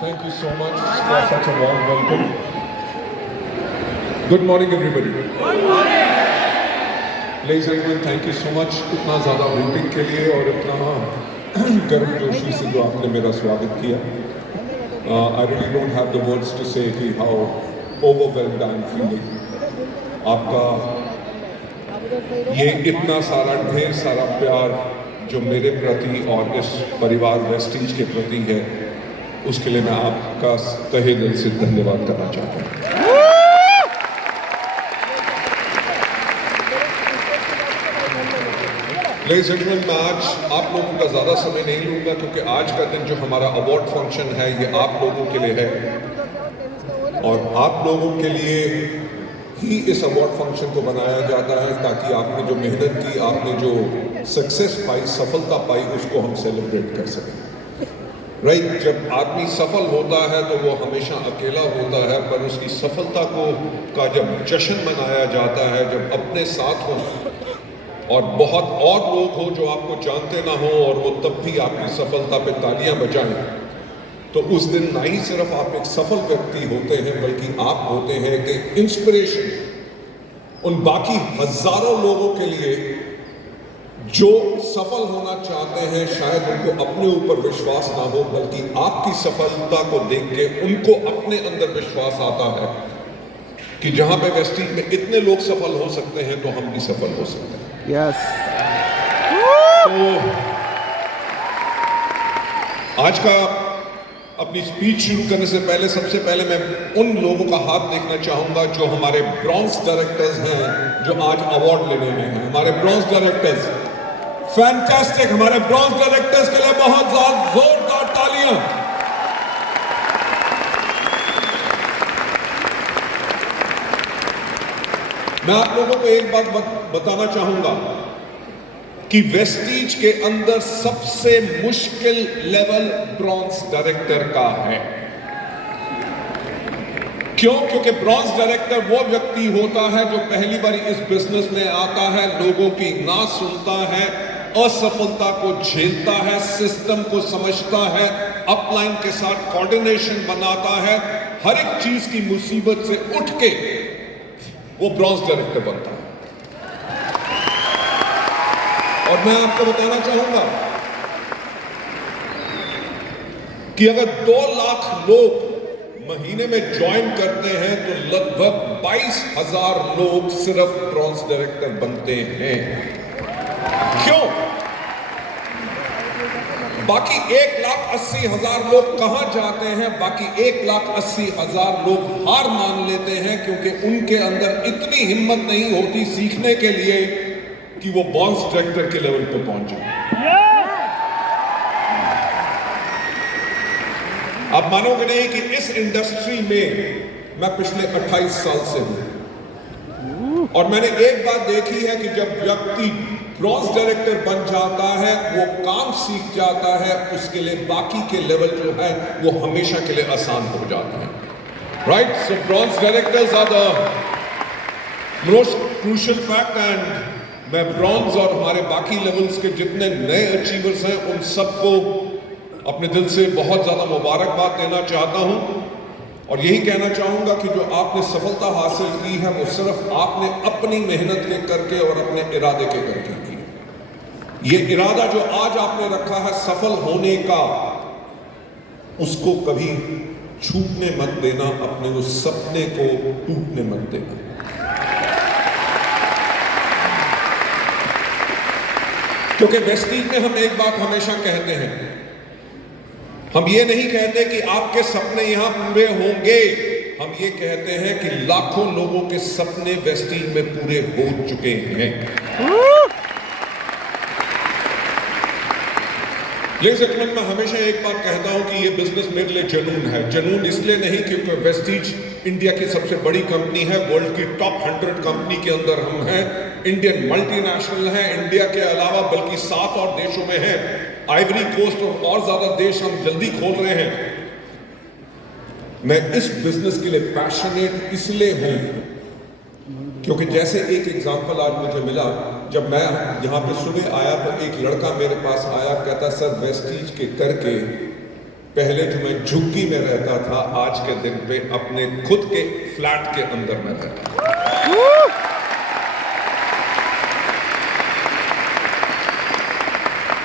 Thank you so much for such a warm welcome. Good morning, everybody. Good morning. Ladies and gentlemen, thank you so much. इतना ज़्यादा waiting के लिए और इतना गर्मजोशी से जो आपने मेरा स्वागत किया. I really don't have the words to say कि how overwhelmed I am feeling. आपका ये इतना सारा ढेर सारा प्यार जो मेरे प्रति और इस परिवार वेस्टीज के प्रति है, उसके लिए मैं आपका तहे दिल से धन्यवाद करना चाहता हूँ. Ladies and gentlemen, मैं आज आप लोगों का ज़्यादा समय नहीं लूँगा क्योंकि आज का दिन जो हमारा अवार्ड फंक्शन है ये आप लोगों के लिए है और आप लोगों के लिए ही इस अवार्ड फंक्शन को बनाया जाता है ताकि आपने जो मेहनत की, आपने जो सक्सेस पाई, सफलता पाई, उसको हम सेलिब्रेट कर सकें. राइट, जब आदमी सफल होता है तो वो हमेशा अकेला होता है, पर उसकी सफलता का जब जश्न मनाया जाता है, जब अपने साथ हो और बहुत और लोग हो जो आपको जानते ना हो और वो तब भी आपकी सफलता पे तालियां बजाएं, तो उस दिन ना ही सिर्फ आप एक सफल व्यक्ति होते हैं बल्कि आप होते हैं कि इंस्पिरेशन उन बाकी हजारों लोगों के लिए जो सफल होना चाहते हैं. शायद उनको अपने ऊपर विश्वास ना हो बल्कि आपकी सफलता को देख के उनको अपने अंदर विश्वास आता है कि जहां पे वेस्टीज में इतने लोग सफल हो सकते हैं तो हम भी सफल हो सकते हैं. यस. तो आज का अपनी स्पीच शुरू करने से पहले सबसे पहले मैं उन लोगों का हाथ देखना चाहूंगा जो हमारे ब्रॉन्ज डायरेक्टर्स हैं जो आज अवार्ड लेने आए हैं. हमारे ब्रॉन्ज डायरेक्टर्स, फैंटास्टिक. हमारे ब्रॉन्ज डायरेक्टर्स के लिए बहुत जोरदार तालियां. मैं आप लोगों को एक बात बताना चाहूंगा कि वेस्टीज के अंदर सबसे मुश्किल लेवल ब्रॉन्ज डायरेक्टर का है. क्यों? क्योंकि ब्रॉन्ज डायरेक्टर वो व्यक्ति होता है जो पहली बार इस बिजनेस में आता है, लोगों की ना सुनता है, असफलता को झेलता है, सिस्टम को समझता है, अपलाइन के साथ कोऑर्डिनेशन बनाता है, हर एक चीज की मुसीबत से उठ के वो ब्रॉन्ज डायरेक्टर बनता है. और मैं आपको बताना चाहूंगा कि अगर 2 लाख लोग महीने में ज्वाइन करते हैं तो लगभग 22,000 लोग सिर्फ ब्रॉन्ज डायरेक्टर बनते हैं. क्यों? बाकी 1,80,000 लोग कहां जाते हैं? बाकी 1,80,000 लोग हार मान लेते हैं क्योंकि उनके अंदर इतनी हिम्मत नहीं होती सीखने के लिए कि वो ब्रॉन्ज डायरेक्टर के लेवल पे पहुंचे. आप मानोगे नहीं कि इस इंडस्ट्री में मैं पिछले 28 साल से हूं और मैंने एक बात देखी है कि जब व्यक्ति ब्रॉन्ज डायरेक्टर बन जाता है, वो काम सीख जाता है, उसके लिए बाकी के लेवल जो है वो हमेशा के लिए आसान हो जाता है. Right, so bronze directors are the most crucial fact and मैं ब्रॉन्ज और हमारे बाकी लेवल्स के जितने नए अचीवर्स हैं उन सबको अपने दिल से बहुत ज़्यादा मुबारकबाद देना चाहता हूं और यही कहना चाहूँगा कि जो आपने सफलता हासिल की है वो सिर्फ आपने अपनी मेहनत के करके और अपने इरादे के करके की. ये इरादा जो आज आपने रखा है सफल होने का, उसको कभी छूटने मत देना, अपने उस सपने को टूटने मत देना. क्योंकि वेस्टीज में हम एक बात हमेशा कहते हैं, हम ये नहीं कहते कि आपके सपने यहां पूरे होंगे, हम ये कहते हैं कि लाखों लोगों के सपने वेस्टीज में पूरे हो चुके हैं. लेकिन मैं हमेशा एक बात कहता हूं कि ये बिजनेस मेरे लिए जुनून है. जुनून इसलिए नहीं क्योंकि वेस्टीज इंडिया की सबसे बड़ी कंपनी है, वर्ल्ड की टॉप 100 कंपनी के अंदर हम हैं, इंडियन मल्टीनेशनल है, इंडिया के अलावा बल्कि 7 और देशों में है, आइवरी कोस्ट और ज्यादा देश हम जल्दी खोल रहे हैं. मैं इस बिजनेस के लिए पैशनेट इसलिए हूं क्योंकि जैसे एक एग्जांपल आज मुझे मिला, जब मैं यहाँ पे सुबह आया तो एक लड़का मेरे पास आया, कहता सर वेस्टीज के करके पहले जो मैं झुग्गी में रहता था, आज के दिन पे अपने खुद के फ्लैट के अंदर में रहता हूं।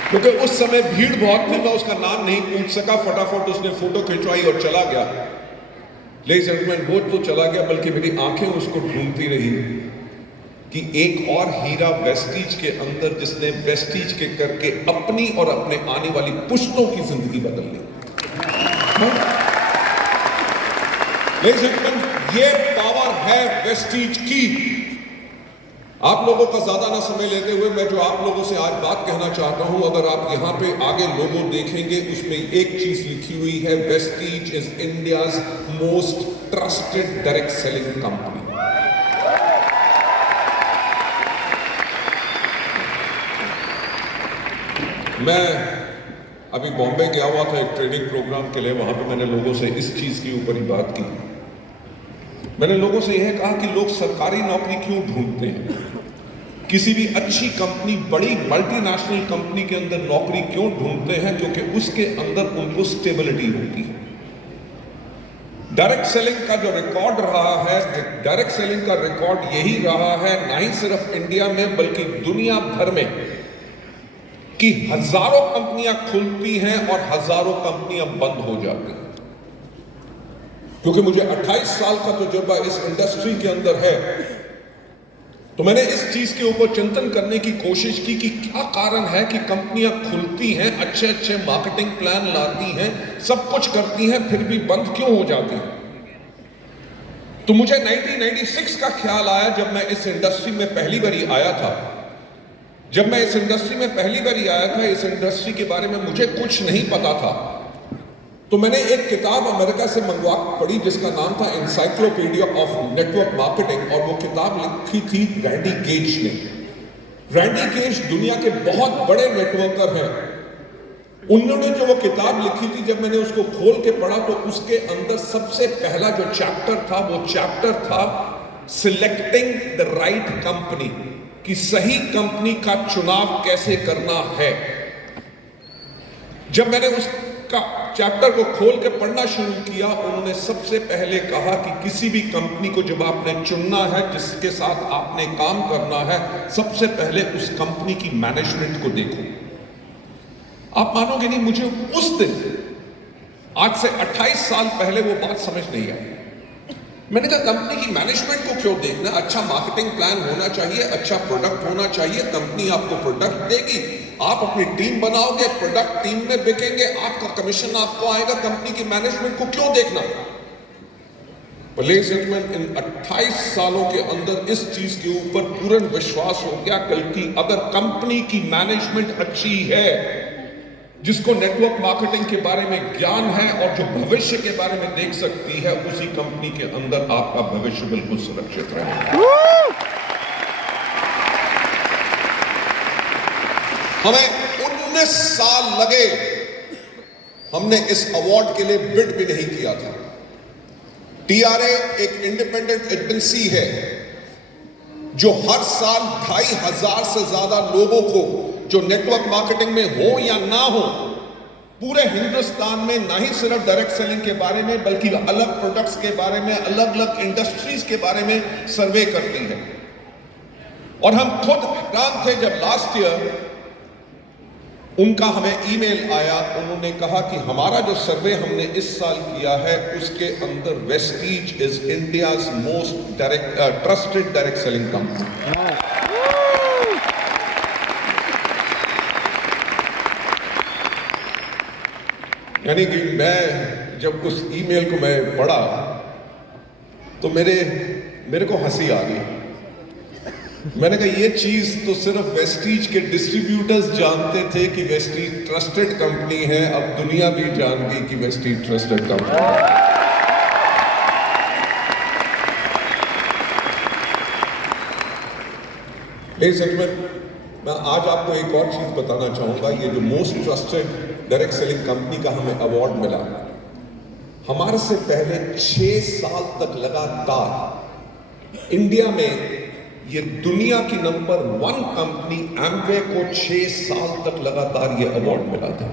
क्योंकि उस समय भीड़ बहुत थी, मैं उसका नाम नहीं पूछ सका, फटाफट उसने फोटो खिंचवाई और चला गया। लेडीज एंड जेंटलमैन, वो तो चला गया, बल्कि मेरी आंखें उसको ढूंढती रही कि एक और हीरा वेस्टीज के अंदर, जिसने वेस्टीज के करके अपनी और अपने आने वाली पुश्तों की जिंदगी बदल ली। लेडीज एंड जेंटलमैन, ये पावर है वेस्टीज की। आप लोगों का ज्यादा ना समय लेते हुए मैं जो आप लोगों से आज बात कहना चाहता हूं, अगर आप यहां पे आगे लोगो देखेंगे, उसमें एक चीज लिखी हुई है, Vestige is India's most trusted direct selling company. मैं अभी बॉम्बे गया हुआ था एक ट्रेनिंग प्रोग्राम के लिए, वहां पे मैंने लोगों से इस चीज के ऊपर ही बात की। मैंने लोगों से यह कहा कि लोग सरकारी नौकरी क्यों ढूंढते हैं, किसी भी अच्छी कंपनी, बड़ी मल्टीनेशनल कंपनी के अंदर नौकरी क्यों ढूंढते हैं? क्योंकि उसके अंदर उनको स्टेबिलिटी होती है। डायरेक्ट सेलिंग का जो रिकॉर्ड रहा है, डायरेक्ट सेलिंग का रिकॉर्ड यही रहा है, ना ही सिर्फ इंडिया में बल्कि दुनिया भर में, कि हजारों कंपनियां खुलती हैं और हजारों कंपनियां बंद हो जाती हैं। क्योंकि मुझे 28 साल का तजुर्बा इस इंडस्ट्री के अंदर है, तो मैंने इस चीज के ऊपर चिंतन करने की कोशिश की कि क्या कारण है कि कंपनियां खुलती हैं, अच्छे अच्छे मार्केटिंग प्लान लाती हैं, सब कुछ करती हैं, फिर भी बंद क्यों हो जाती हैं। तो मुझे 1996 का ख्याल आया, जब मैं इस इंडस्ट्री में पहली बारी आया था। जब मैं इस इंडस्ट्री में पहली बारी आया था, इस इंडस्ट्री के बारे में मुझे कुछ नहीं पता था। तो मैंने एक किताब अमेरिका से मंगवा पढ़ी जिसका नाम था एनसाइक्लोपीडिया ऑफ नेटवर्क मार्केटिंग, और वो किताब लिखी थी रैंडी गेज ने। रैंडी गेज दुनिया के बहुत बड़े नेटवर्कर हैं। उन्होंने जो वो किताब लिखी थी, जब मैंने उसको खोल के पढ़ा तो उसके अंदर सबसे पहला जो चैप्टर था, वो चैप्टर था सिलेक्टिंग द राइट कंपनी, कि सही कंपनी का चुनाव कैसे करना है। जब मैंने उसका चैप्टर को खोल के पढ़ना शुरू किया, उन्होंने सबसे पहले कहा कि किसी भी कंपनी को जब आपने चुनना है, जिसके साथ आपने काम करना है, सबसे पहले उस कंपनी की मैनेजमेंट को देखो। आप मानोगे नहीं, मुझे उस दिन, आज से 28 साल पहले, वो बात समझ नहीं आई। मैंने कहा कंपनी की मैनेजमेंट को क्यों देखना, अच्छा मार्केटिंग प्लान होना चाहिए, अच्छा प्रोडक्ट होना चाहिए, कंपनी आपको प्रोडक्ट देगी, आप अपनी टीम बनाओगे, प्रोडक्ट टीम में बिकेंगे, आपका कमीशन आपको आएगा, कंपनी की मैनेजमेंट को क्यों देखना। लेडीज एंड जेंटलमैन, इन 28 सालों के अंदर इस चीज के ऊपर पूर्ण विश्वास हो गया कि अगर कंपनी की मैनेजमेंट अच्छी है, जिसको नेटवर्क मार्केटिंग के बारे में ज्ञान है और जो भविष्य के बारे में देख सकती है, उसी कंपनी के अंदर आपका भविष्य बिल्कुल सुरक्षित रहेगा। हमें 19 साल लगे, हमने इस अवार्ड के लिए बिड भी नहीं किया था। टीआरए एक इंडिपेंडेंट एजेंसी है जो हर साल 2500 से ज्यादा लोगों को, जो नेटवर्क मार्केटिंग में हो या ना हो, पूरे हिंदुस्तान में, ना ही सिर्फ डायरेक्ट सेलिंग के बारे में बल्कि अलग प्रोडक्ट्स के बारे में, अलग अलग इंडस्ट्रीज के बारे में सर्वे करती है। और हम खुद हैरान थे जब लास्ट ईयर उनका हमें ईमेल आया, उन्होंने कहा कि हमारा जो सर्वे हमने इस साल किया है, उसके अंदर Vestige is India's most trusted direct selling company. यानी कि मैं जब उस ईमेल को मैं पढ़ा तो मेरे को हंसी आ गई। मैंने कहा ये चीज तो सिर्फ वेस्टीज के डिस्ट्रीब्यूटर्स जानते थे कि वेस्टीज ट्रस्टेड कंपनी है, अब दुनिया भी जान गई कि वेस्टीज ट्रस्टेड कंपनी है। लेडीज एंड जेंटलमैन, मैं आज आपको एक और चीज बताना चाहूंगा। ये जो most trusted direct selling company का हमें अवार्ड मिला, हमारे से पहले 6 साल तक लगातार इंडिया में ये दुनिया की नंबर 1 कंपनी एमवे को 6 साल तक लगातार ये अवार्ड मिला था।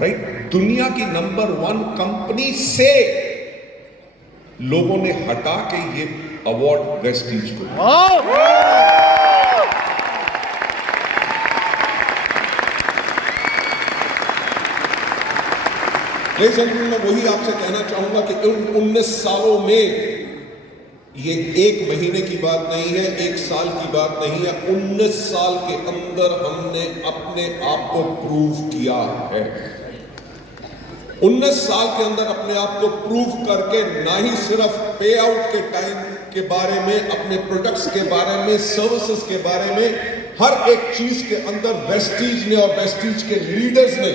राइट, दुनिया की नंबर 1 कंपनी से लोगों ने हटा के ये अवार्ड वेस्टीज को लेकिन मैं वही आपसे कहना चाहूंगा कि उन 19 सालों में ये एक महीने की बात नहीं है, एक साल की बात नहीं है, 19 साल के अंदर हमने अपने आप को प्रूव किया है। 19 साल के अंदर अपने आप को प्रूव करके ना ही सिर्फ पे आउट के टाइम के बारे में, अपने प्रोडक्ट्स के बारे में, सर्विसेज के बारे में, हर एक चीज के अंदर वेस्टीज ने और वेस्टीज के लीडर्स ने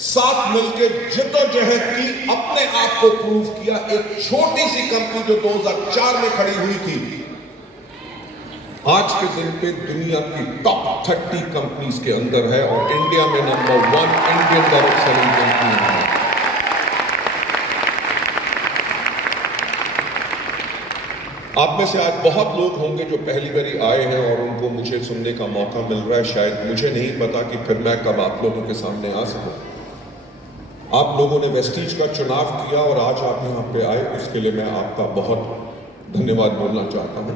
साथ मिलकर जिद्दोजहद की, अपने आप को प्रूव किया। एक छोटी सी कंपनी जो 2004 में खड़ी हुई थी, आज के दिन पे दुनिया की टॉप 30 कंपनीज के अंदर है और इंडिया में number 1 Indian direct selling company है। आप में से आज बहुत लोग होंगे जो पहली बारी आए हैं और उनको मुझे सुनने का मौका मिल रहा है। शायद मुझे नहीं पता कि फिर मैं कब आप लोगों के सामने आ सकूं। आप लोगों ने वेस्टीज का चुनाव किया और आज आप यहां पे आए, उसके लिए मैं आपका बहुत धन्यवाद बोलना चाहता हूं।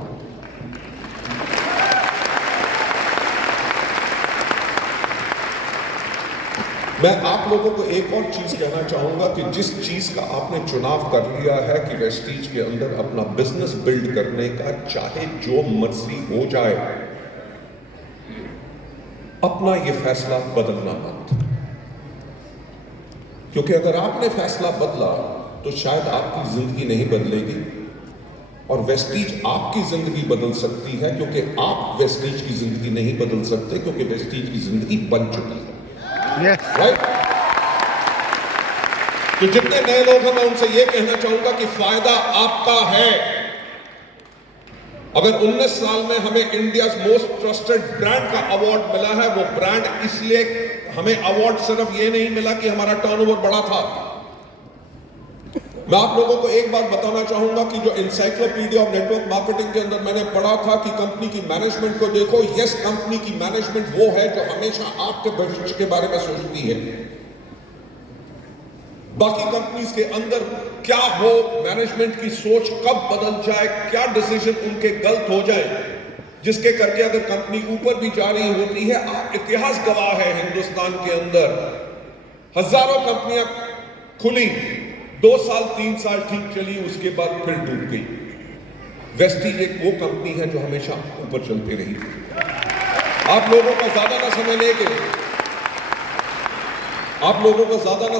मैं आप लोगों को एक और चीज कहना चाहूंगा कि जिस चीज का आपने चुनाव कर लिया है कि वेस्टीज के अंदर अपना बिजनेस बिल्ड करने का, चाहे जो मर्जी हो जाए, अपना ये फैसला बदलना मत। क्योंकि अगर आपने फैसला बदला तो शायद आपकी जिंदगी नहीं बदलेगी और वेस्टीज आपकी जिंदगी बदल सकती है, क्योंकि आप वेस्टीज की जिंदगी नहीं बदल सकते, क्योंकि वेस्टीज की जिंदगी बन चुकी है। राइट? तो जितने नए लोग हैं मैं उनसे यह कहना चाहूंगा कि फायदा आपका है। अगर 19 साल में हमें इंडिया मोस्ट ट्रस्टेड ब्रांड का अवार्ड मिला है, वो ब्रांड इसलिए हमें अवार्ड सिर्फ ये नहीं मिला कि हमारा टर्नओवर बड़ा था। मैं आप लोगों को एक बात बताना चाहूंगा कि जो एनसाइक्लोपीडिया ऑफ नेटवर्क मार्केटिंग के अंदर मैंने पढ़ा था कि कंपनी की मैनेजमेंट को देखो, यस, कंपनी की मैनेजमेंट वो है जो हमेशा आपके भविष्य के बारे में सोचती है। बाकी कंपनीज के अंदर क्या हो, मैनेजमेंट की सोच कब बदल जाए, क्या डिसीजन उनके गलत हो जाए, जिसके करके अगर कंपनी ऊपर भी जा रही होती है। आप इतिहास गवाह है, हिंदुस्तान के अंदर हजारों कंपनियां खुली, 2 साल 3 साल ठीक चली, उसके बाद फिर डूब गई। वेस्टीज एक वो कंपनी है जो हमेशा ऊपर चलती रही। आप लोगों का ज्यादा ना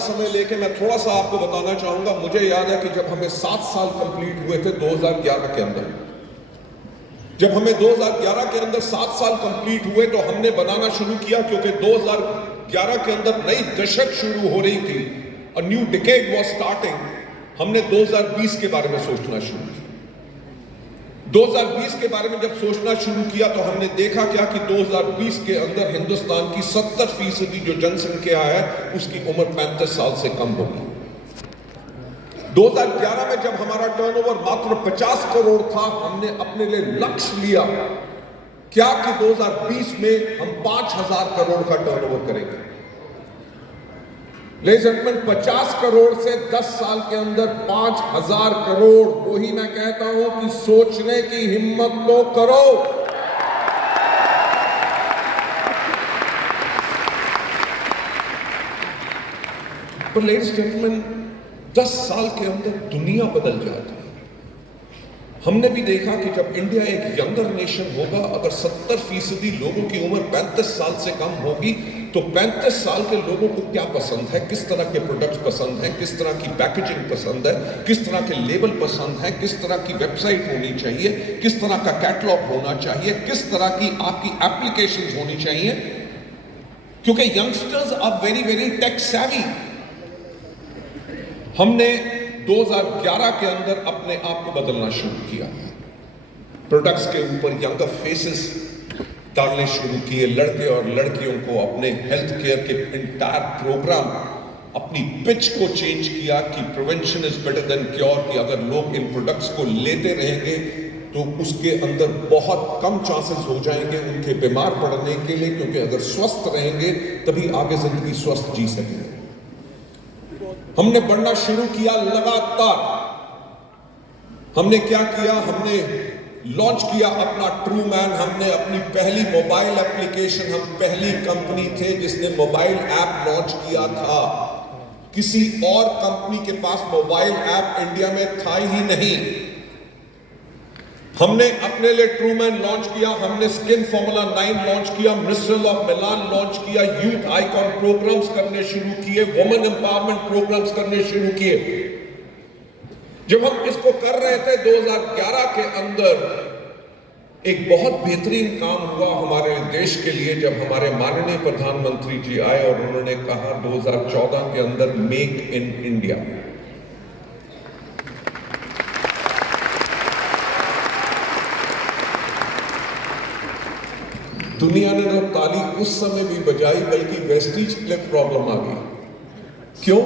समय लेके मैं थोड़ा सा आपको बताना चाहूंगा। मुझे याद है कि जब हमें 7 साल कंप्लीट हुए थे 2011 के अंदर, जब हमें 2011 के अंदर 7 साल कंप्लीट हुए तो हमने बनाना शुरू किया, क्योंकि 2011 के अंदर नई दशक शुरू हो रही थी, a new decade was starting. हमने 2020 के बारे में सोचना शुरू किया। 2020 के बारे में जब सोचना शुरू किया तो हमने देखा क्या कि 2020 के अंदर हिंदुस्तान की 70% जो जनसंख्या है उसकी उम्र 35 साल से कम होगी। 2011 में जब हमारा टर्नओवर मात्र 50 करोड़ था, हमने अपने लिए लक्ष्य लिया क्या कि 2020 में हम 5000 करोड़ का टर्नओवर करेंगे। लेडीज एंड जेंटलमैन, 50 करोड़ से 10 साल के अंदर 5000 करोड़, वही मैं कहता हूं कि सोचने की हिम्मत तो करो। पर लेडीज एंड जेंटलमैन, 10 साल के अंदर दुनिया बदल जाती है। हमने भी देखा कि जब इंडिया एक यंगर नेशन होगा, अगर 70% लोगों की उम्र 35 साल से कम होगी, तो 35 साल के लोगों को क्या पसंद है, किस तरह के प्रोडक्ट्स पसंद है, किस तरह की पैकेजिंग पसंद है, किस तरह के लेबल पसंद है, किस तरह की वेबसाइट होनी चाहिए, किस तरह का कैटलॉग होना चाहिए, किस तरह की आपकी एप्लीकेशंस होनी चाहिए, क्योंकि youngsters are very very tech savvy. हमने 2011 के अंदर अपने आप को बदलना शुरू किया, प्रोडक्ट्स के ऊपर यंगर फेसेस डालने शुरू किए, लड़के और लड़कियों को अपने हेल्थ केयर के इंटायर प्रोग्राम, अपनी पिच को चेंज किया कि prevention is better than cure, कि अगर लोग इन प्रोडक्ट्स को लेते रहेंगे तो उसके अंदर बहुत कम चांसेस हो जाएंगे उनके बीमार पड़ने के लिए, क्योंकि अगर स्वस्थ रहेंगे तभी आगे जिंदगी स्वस्थ जी सकेंगे। हमने बढ़ना शुरू किया लगातार। हमने क्या किया, हमने लॉन्च किया अपना ट्रूमैन। हमने अपनी पहली मोबाइल एप्लीकेशन, हम पहली कंपनी थे जिसने मोबाइल ऐप लॉन्च किया था। किसी और कंपनी के पास मोबाइल ऐप इंडिया में था ही नहीं। हमने अपने लिए ट्रूमैन लॉन्च किया, हमने स्किन फॉर्मूला 9 लॉन्च किया, मिस्ट्रल ऑफ मिलान लॉन्च किया, यूथ आइकॉन प्रोग्राम्स करने शुरू किए, वुमेन एम्पावरमेंट प्रोग्राम्स करने शुरू किए। जब हम इसको कर रहे थे 2011 के अंदर एक बहुत बेहतरीन काम हुआ हमारे देश के लिए, जब हमारे माननीय प्रधानमंत्री जी आए और उन्होंने कहा 2014 के अंदर मेक इन इंडिया। दुनिया ने तो ताली उस समय भी बजाई, बल्कि वेस्टीज के लिए प्रॉब्लम आ गई। क्यों?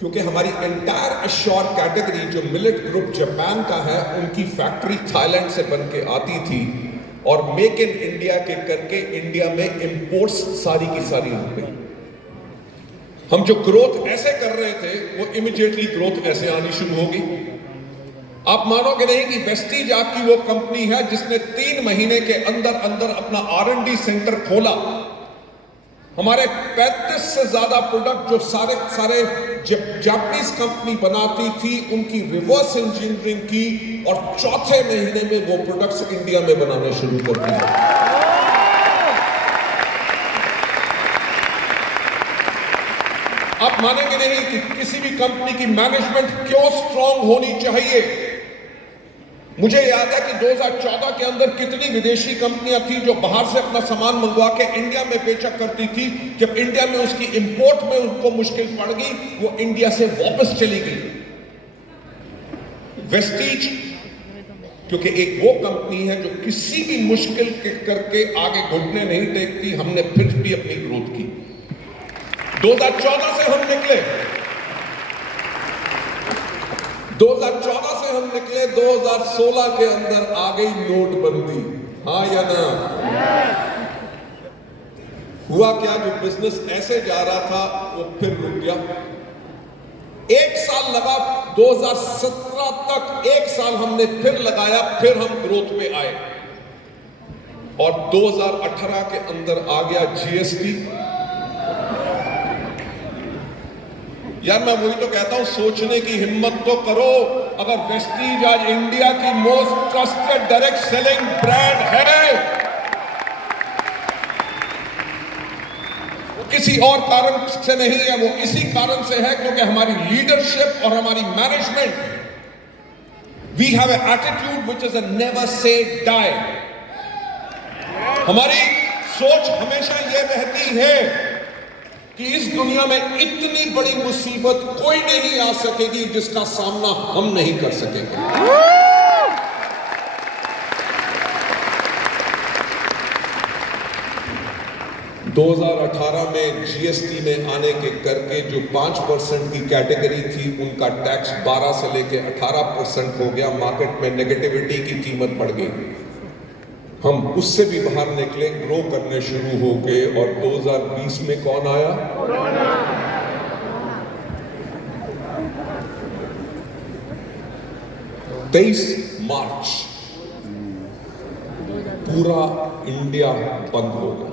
क्योंकि हमारी एंटायर एश्योर कैटेगरी जो मिलेट ग्रुप जापान का है, उनकी फैक्ट्री थाईलैंड से बन के आती थी और मेक इन इंडिया के करके इंडिया में इंपोर्ट्स सारी की सारी हो गई। हम जो ग्रोथ ऐसे कर रहे थे वो इमीडिएटली ग्रोथ ऐसे आनी शुरू होगी। आप मानोगे नहीं कि वेस्टीज आपकी वो कंपनी है जिसने 3 महीने के अंदर अंदर अपना R&D सेंटर खोला। हमारे 35 से ज्यादा प्रोडक्ट जो सारे जापानीज कंपनी बनाती थी, उनकी रिवर्स इंजीनियरिंग की और चौथे महीने में वो प्रोडक्ट्स इंडिया में बनाने शुरू कर दिए। आप मानेंगे नहीं कि किसी भी कंपनी की मैनेजमेंट क्यों स्ट्रांग होनी चाहिए। मुझे याद है कि 2014 के अंदर कितनी विदेशी कंपनियां थी जो बाहर से अपना सामान मंगवा के इंडिया में बेचा करती थी। जब इंडिया में उसकी इंपोर्ट में उनको मुश्किल पड़ गई, वो इंडिया से वापस चली गई। वेस्टीज क्योंकि एक वो कंपनी है जो किसी भी मुश्किल के करके आगे घुटने नहीं टेकती, हमने फिर भी अपनी ग्रोथ की। 2014 से हम निकले 2016 के अंदर आ गई नोटबंदी। हाँ या ना? हुआ क्या, जो बिजनेस ऐसे जा रहा था वो फिर रुक गया। 1 साल लगा, 2017 तक 1 साल हमने फिर लगाया, फिर हम ग्रोथ पे आए और 2018 के अंदर आ गया GST। यार मैं वही तो कहता हूं, सोचने की हिम्मत तो करो। अगर वेस्टीज आज इंडिया की most trusted direct selling brand है, वो किसी और कारण से नहीं है, वो इसी कारण से है क्योंकि हमारी लीडरशिप और हमारी management, we have an attitude which is a never say die. हमारी सोच हमेशा ये रहती है कि इस दुनिया में इतनी बड़ी मुसीबत कोई नहीं आ सकेगी जिसका सामना हम नहीं कर सकेंगे। 2018 में GST में आने के करके जो 5% की कैटेगरी थी, उनका टैक्स 12 से लेके 18% हो गया। मार्केट में नेगेटिविटी की कीमत बढ़ गई। हम उससे भी बाहर निकले, ग्रो करने शुरू हो गए और 2020 में कौन आया? 23 मार्च पूरा इंडिया बंद हो गया।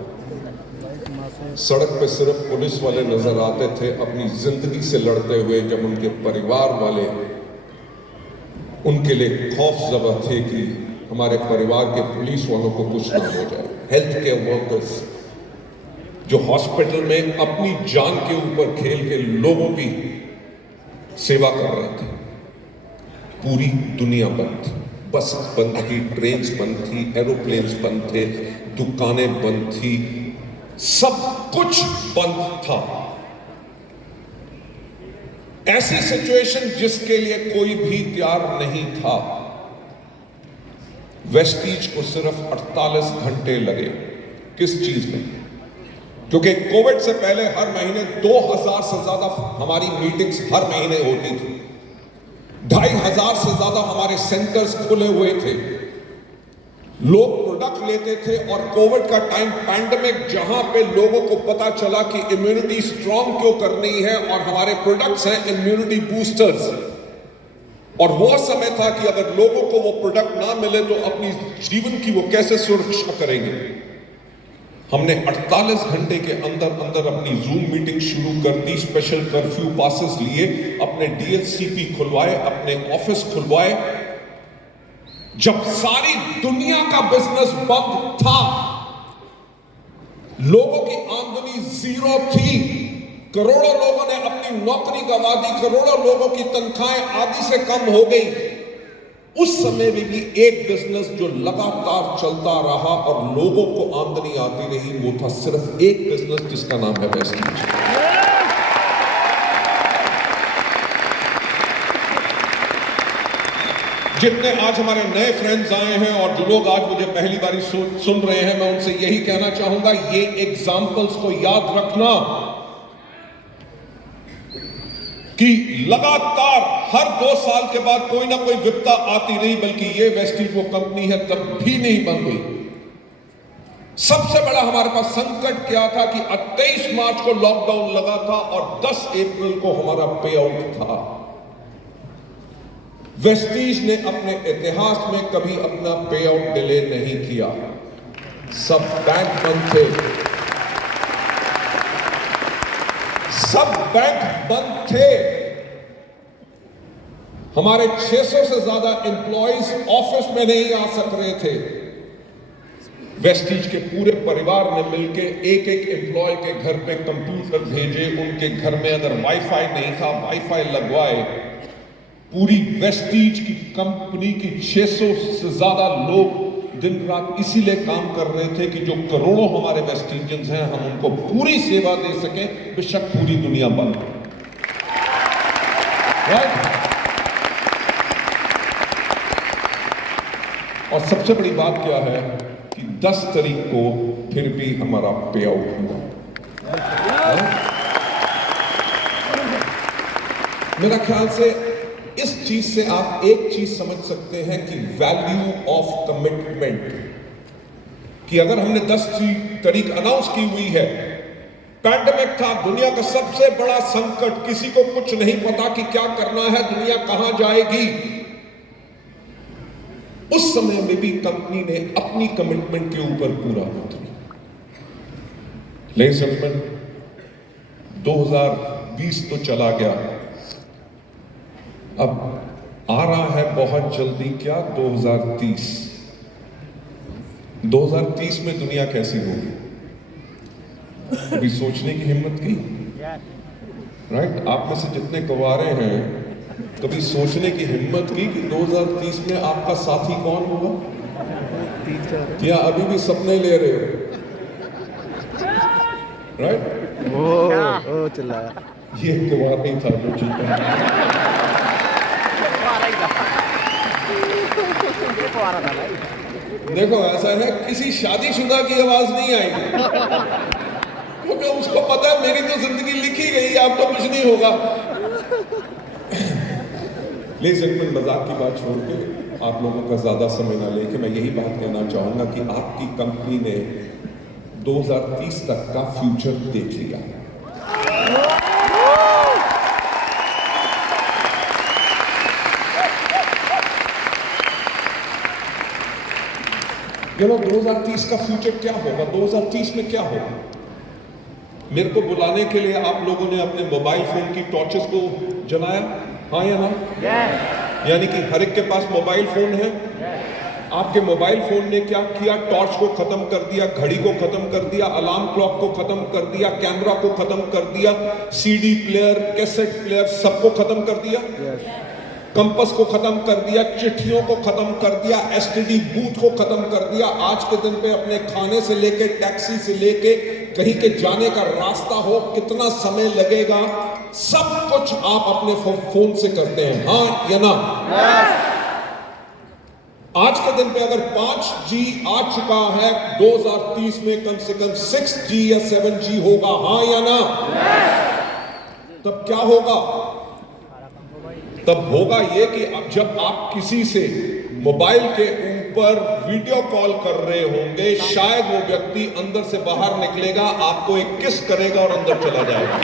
सड़क पे सिर्फ पुलिस वाले नजर आते थे अपनी जिंदगी से लड़ते हुए, जब उनके परिवार वाले उनके लिए खौफ ज़दा थे कि हमारे परिवार के पुलिस वालों को कुछ ना हो जाए। हेल्थ केयर वर्कर्स जो हॉस्पिटल में अपनी जान के ऊपर खेल के लोगों की सेवा कर रहे थे, पूरी दुनिया बंद थी। बस बंद थी, ट्रेन्स बंद थी, एरोप्लेन्स बंद थे, दुकानें बंद थी, सब कुछ बंद था। ऐसी सिचुएशन जिसके लिए कोई भी तैयार नहीं था। वेस्टीज को सिर्फ 48 घंटे लगे। किस चीज में? क्योंकि कोविड से पहले हर महीने 2000 से ज्यादा हमारी मीटिंग्स हर महीने होती थी। 2500 से ज्यादा हमारे सेंटर्स खुले हुए थे। लोग प्रोडक्ट लेते थे और कोविड का टाइम, पैंडेमिक, जहां पे लोगों को पता चला कि इम्यूनिटी स्ट्रांग क्यों करनी है और हमारे प्रोडक्ट्स हैं इम्यूनिटी बूस्टर्स, और वो समय था कि अगर लोगों को वो प्रोडक्ट ना मिले तो अपनी जीवन की वो कैसे सुरक्षा करेंगे। हमने 48 घंटे के अंदर अंदर अपनी जूम मीटिंग शुरू कर दी, स्पेशल कर्फ्यू पासेस लिए, अपने डीएचसीपी खुलवाए, अपने ऑफिस खुलवाए। जब सारी दुनिया का बिजनेस बंद था, लोगों की आमदनी जीरो थी, करोड़ों लोगों ने अपनी नौकरी गंवा दी, करोड़ों लोगों की तनख्वाहें आधी से कम हो गई, उस समय में भी एक बिजनेस जो लगातार चलता रहा और लोगों को आमदनी आती रही, वो था सिर्फ एक बिजनेस जिसका नाम है वेस्टीज। जितने आज हमारे नए फ्रेंड्स आए हैं और जो लोग आज मुझे पहली बार सुन रहे हैं, मैं उनसे यही कहना चाहूंगा, ये एग्जाम्पल्स को याद रखना कि लगातार हर 2 साल के बाद कोई ना कोई विपदा आती रही, बल्कि ये वेस्टीज वो कंपनी है तब भी नहीं बन गई। सबसे बड़ा हमारे पास संकट क्या था कि 23 मार्च को लॉकडाउन लगा था और 10 अप्रैल को हमारा पे आउट था। वेस्टीज ने अपने इतिहास में कभी अपना पे आउट डिले नहीं किया। सब बैंक बंद थे, सब बैंक बंद थे। हमारे 600 से ज्यादा एम्प्लॉइज ऑफिस में नहीं आ सक रहे थे। वेस्टीज के पूरे परिवार ने मिलकर एक एक एम्प्लॉय के घर पे कंप्यूटर भेजे, उनके घर में अगर वाईफाई नहीं था वाईफाई लगवाए। पूरी वेस्टीज की कंपनी की 600 से ज्यादा लोग दिन रात इसीलिए काम कर रहे थे कि जो करोड़ों हमारे वेस्टीजियंस हैं, हम उनको पूरी सेवा दे सकें, बेशक पूरी दुनिया बंद। और सबसे बड़ी बात क्या है कि 10 तारीख को फिर भी हमारा पे आउट हुआ। मेरा ख्याल से इस चीज से आप एक चीज समझ सकते हैं कि वैल्यू ऑफ कमिटमेंट, कि अगर हमने 10 तारीख अनाउंस की हुई है, पैंडेमिक था, दुनिया का सबसे बड़ा संकट, किसी को कुछ नहीं पता कि क्या करना है, दुनिया कहां जाएगी, उस समय में भी कंपनी ने अपनी कमिटमेंट के ऊपर पूरा उतरी। लेडीज एंड जेंटलमैन, 2020 तो चला गया, अब आ रहा है बहुत जल्दी क्या 2030। 2030 में दुनिया कैसी होगी, कभी सोचने की हिम्मत की? राइट? आप में से जितने कुंवारे हैं, कभी सोचने की हिम्मत की कि 2030 में आपका साथी कौन होगा? क्या अभी भी सपने ले रहे हो? राइट? ओ चला, ये कुंवार नहीं था जो जीता। देखो ऐसा है, किसी शादीशुदा की आवाज नहीं आएगी, क्योंकि उसको पता है मेरी तो जिंदगी लिखी गई है, अब तो कुछ नहीं होगा। लेकिन मजाक की बात छोड़ के, आप लोगों का ज्यादा समय ना लेके मैं यही बात कहना चाहूंगा कि आपकी कंपनी ने 2030 तक का फ्यूचर देख लिया। ये लोग 2030 का फ्यूचर क्या होगा, 2030 में क्या होगा? मेरे को बुलाने के लिए आप लोगों ने अपने मोबाइल फोन की टॉर्चेस को जलाया, हाँ या ना? यानी कि हर एक के पास मोबाइल फोन है। आपके मोबाइल फोन ने क्या किया? टॉर्च को खत्म कर दिया, घड़ी को खत्म कर दिया, अलार्म क्लॉक को खत्म कर दिया, कैमरा को खत्म कर दिया, सीडी प्लेयर, कैसेट प्लेयर, सबको खत्म कर दिया। कंपस को खत्म कर दिया, चिट्ठियों को खत्म कर दिया, एसटीडी बूथ को खत्म कर दिया। आज के दिन पे अपने खाने से लेके, टैक्सी से लेके, कहीं के जाने का रास्ता हो, कितना समय लगेगा, सब कुछ आप अपने फोन से करते हैं, हाँ या ना? आज के दिन पे अगर 5G आ चुका है, 2030 में कम से कम 6G या 7G होगा, हाँ या ना? तब क्या होगा? तब होगा ये कि अब जब आप किसी से मोबाइल के ऊपर वीडियो कॉल कर रहे होंगे, शायद वो व्यक्ति अंदर से बाहर निकलेगा, आपको एक किस करेगा और अंदर चला जाएगा।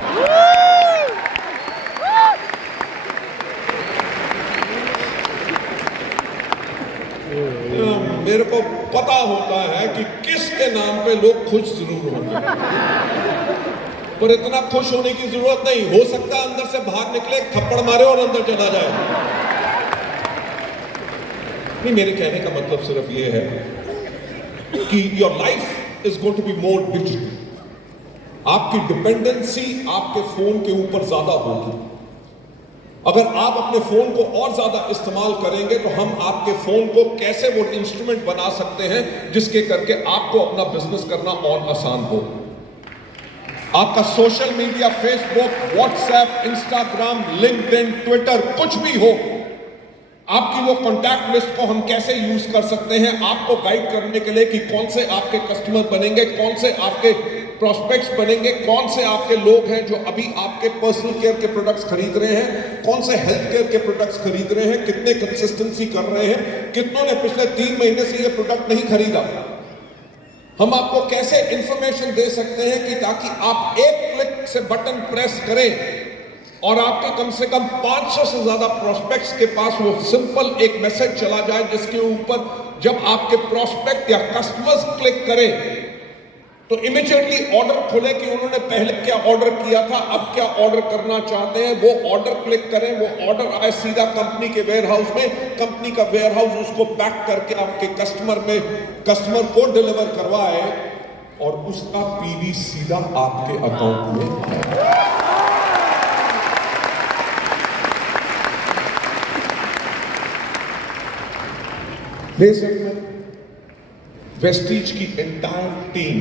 मेरे को पता होता है कि किस के नाम पे लोग खुश जरूर होंगे, पर इतना खुश होने की जरूरत नहीं। हो सकता है अंदर से बाहर निकले, थप्पड़ मारे और अंदर चला जाए। नहीं, मेरे कहने का मतलब सिर्फ ये है कि your life is going to be more digital. आपकी डिपेंडेंसी आपके फोन के ऊपर ज्यादा होगी। अगर आप अपने फोन को और ज्यादा इस्तेमाल करेंगे तो हम आपके फोन को कैसे वो इंस्ट्रूमेंट बना सकते हैं जिसके करके आपको अपना बिजनेस करना और आसान हो। आपका social media, Facebook, WhatsApp, Instagram, LinkedIn, Twitter, कुछ भी हो, आपकी वो कॉन्टैक्ट लिस्ट को हम कैसे यूज कर सकते हैं आपको गाइड करने के लिए कि कौन से आपके कस्टमर बनेंगे, कौन से आपके प्रोस्पेक्ट्स बनेंगे, कौन से आपके लोग हैं जो अभी आपके पर्सनल केयर के प्रोडक्ट्स खरीद रहे हैं, कौन से हेल्थ केयर के प्रोडक्ट्स खरीद रहे हैं, कितने कंसिस्टेंसी कर रहे हैं, कितनों ने पिछले 3 महीने से ये प्रोडक्ट नहीं खरीदा। हम आपको कैसे इंफॉर्मेशन दे सकते हैं कि ताकि आप एक क्लिक से बटन प्रेस करें और आपके कम से कम 500 से ज्यादा प्रोस्पेक्ट्स के पास वो सिंपल एक मैसेज चला जाए जिसके ऊपर जब आपके प्रोस्पेक्ट या कस्टमर्स क्लिक करें तो इमीडिएटली ऑर्डर खुले कि उन्होंने पहले क्या ऑर्डर किया था, अब क्या ऑर्डर करना चाहते हैं। वो ऑर्डर क्लिक करें, वो ऑर्डर आए सीधा कंपनी के वेयरहाउस में, कंपनी का वेयरहाउस उसको पैक करके आपके कस्टमर को डिलीवर करवाए और उसका पीवी सीधा आपके अकाउंट में आए। वेस्टीज की एंटायर टीम,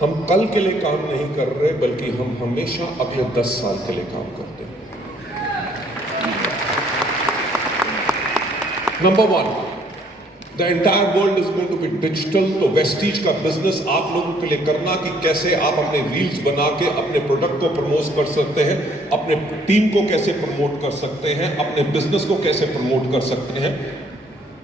हम कल के लिए काम नहीं कर रहे बल्कि हम हमेशा अगले 10 साल के लिए काम करते हैं। Number 1, the entire world is going to be digital. तो वेस्टीज का बिजनेस आप लोगों के लिए करना कि कैसे आप अपने रील्स बना के अपने प्रोडक्ट को प्रमोट कर सकते हैं, अपने टीम को कैसे प्रमोट कर सकते हैं, अपने बिजनेस को कैसे प्रमोट कर सकते हैं,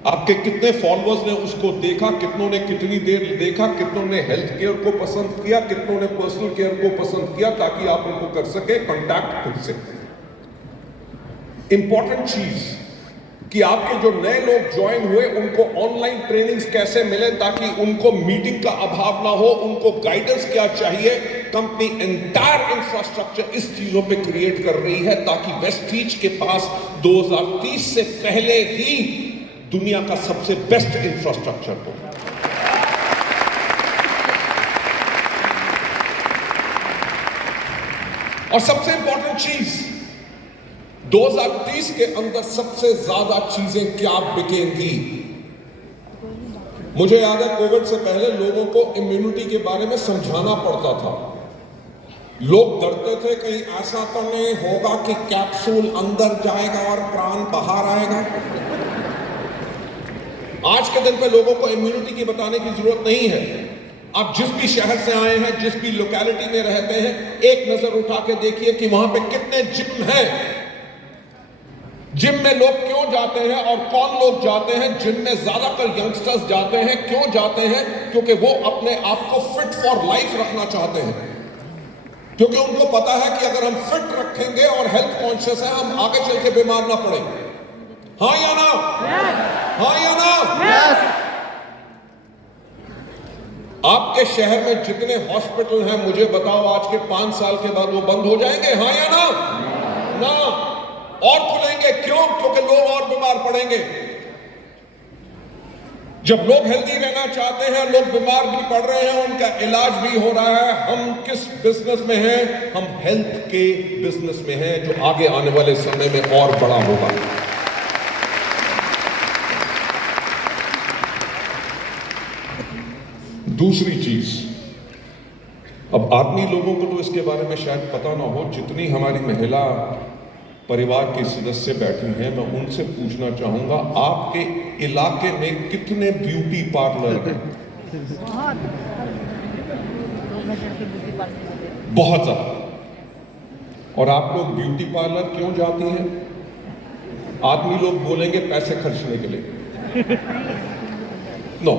आपके कितने फॉलोअर्स ने उसको देखा, कितनों ने कितनी देर देखा, कितनों ने हेल्थ केयर को पसंद किया, कितनों ने पर्सनल केयर को पसंद किया, ताकि आप उनको कर सके कांटेक्ट खुद से। इंपॉर्टेंट चीज कि आपके जो नए लोग ज्वाइन हुए उनको ऑनलाइन ट्रेनिंग्स कैसे मिले ताकि उनको मीटिंग का अभाव ना हो, उनको गाइडेंस क्या चाहिए। कंपनी एंटायर इंफ्रास्ट्रक्चर इस चीजों पे क्रिएट कर रही है ताकि वेस्टीज के पास 2030 से पहले ही दुनिया का सबसे बेस्ट इंफ्रास्ट्रक्चर हो। और सबसे इंपॉर्टेंट चीज, 2030 के अंदर सबसे ज्यादा चीजें क्या बिकेंगी। मुझे याद है कोविड से पहले लोगों को इम्यूनिटी के बारे में समझाना पड़ता था। लोग डरते थे कहीं ऐसा तो नहीं होगा कि कैप्सूल अंदर जाएगा और प्राण बाहर आएगा। आज के दिन पे लोगों को इम्यूनिटी की बताने की जरूरत नहीं है। आप जिस भी शहर से आए हैं, जिस भी लोकेलिटी में रहते हैं, एक नजर उठा के देखिए कि वहां पे कितने जिम हैं। जिम में लोग क्यों जाते हैं और कौन लोग जाते हैं? जिम में ज्यादातर यंगस्टर्स जाते हैं। क्यों जाते हैं? क्योंकि वो अपने आप को फिट फॉर लाइफ रखना चाहते हैं, क्योंकि उनको पता है कि अगर हम फिट रखेंगे और हेल्थ कॉन्शियस है, हम आगे चल के बीमार ना पड़े। हाँ या ना? हाँ या ना? आपके शहर में जितने हॉस्पिटल हैं, मुझे बताओ आज के 5 साल के बाद वो बंद हो जाएंगे? हाँ या ना? ना। और खुलेंगे। क्यों? क्योंकि लोग और बीमार पड़ेंगे। जब लोग हेल्दी रहना चाहते हैं, लोग बीमार भी पड़ रहे हैं, उनका इलाज भी हो रहा है। हम किस बिजनेस में हैं? हम हेल्थ के बिजनेस में हैं, जो आगे आने वाले समय में और बड़ा होगा। दूसरी चीज, अब आदमी लोगों को तो इसके बारे में शायद पता ना हो, जितनी हमारी महिला परिवार के सदस्य बैठी हैं, मैं उनसे पूछना चाहूंगा, आपके इलाके में कितने ब्यूटी पार्लर हैं? बहुत ज्यादा। और आप लोग ब्यूटी पार्लर क्यों जाती हैं? आदमी लोग बोलेंगे पैसे खर्चने के लिए। नो,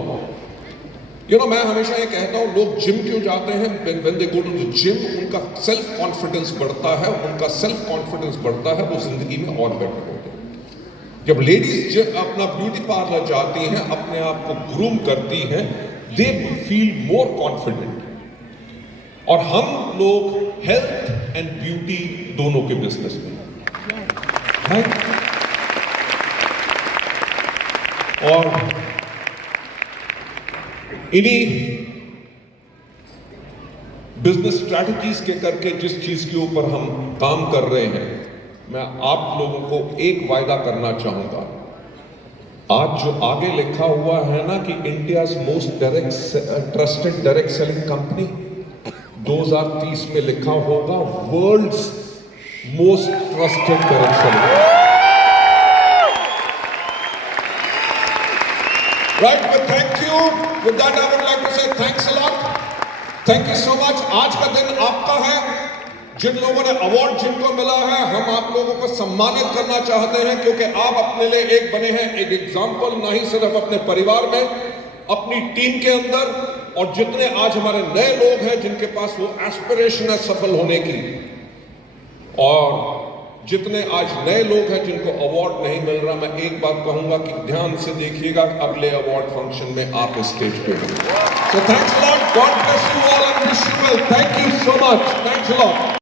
मैं हमेशा ये कहता हूं, लोग जिम क्यों जाते हैं? When they go to the gym, उनका सेल्फ कॉन्फिडेंस बढ़ता है, उनका सेल्फ कॉन्फिडेंस बढ़ता है, वो जिंदगी में और बेटर होते हैं। जब लेडीज अपना ब्यूटी पार्लर जाती हैं, अपने आप को ग्रूम करती हैं, दे फील मोर कॉन्फिडेंट। और हम लोग हेल्थ एंड ब्यूटी दोनों के बिजनेस में हैं। और इन्हीं बिजनेस स्ट्रैटेजीज के करके जिस चीज के ऊपर हम काम कर रहे हैं, मैं आप लोगों को एक वायदा करना चाहूंगा। आज जो आगे लिखा हुआ है ना कि India's most trusted direct selling company, 2030 में लिखा होगा world's most trusted direct selling. Right, but thank you. With that, I would like to say thanks a lot. Thank you so much. आज का दिन आपका है। जिन लोगों ने अवार्ड जिनको मिला है, हम आप लोगों को सम्मानित करना चाहते हैं, क्योंकि आप अपने लिए एक बने हैं, एक एग्जाम्पल, ना ही सिर्फ अपने परिवार में, अपनी टीम के अंदर, और जितने आज हमारे नए लोग हैं जिनके पास वो एस्पिरेशन है सफल होने की, और जितने आज नए लोग हैं जिनको अवार्ड नहीं मिल रहा, मैं एक बात कहूंगा कि ध्यान से देखिएगा, अगले अवार्ड फंक्शन में आप इस स्टेज पे हो। So thanks a lot, God bless you all and wish you well. Thank you so much, thanks a lot.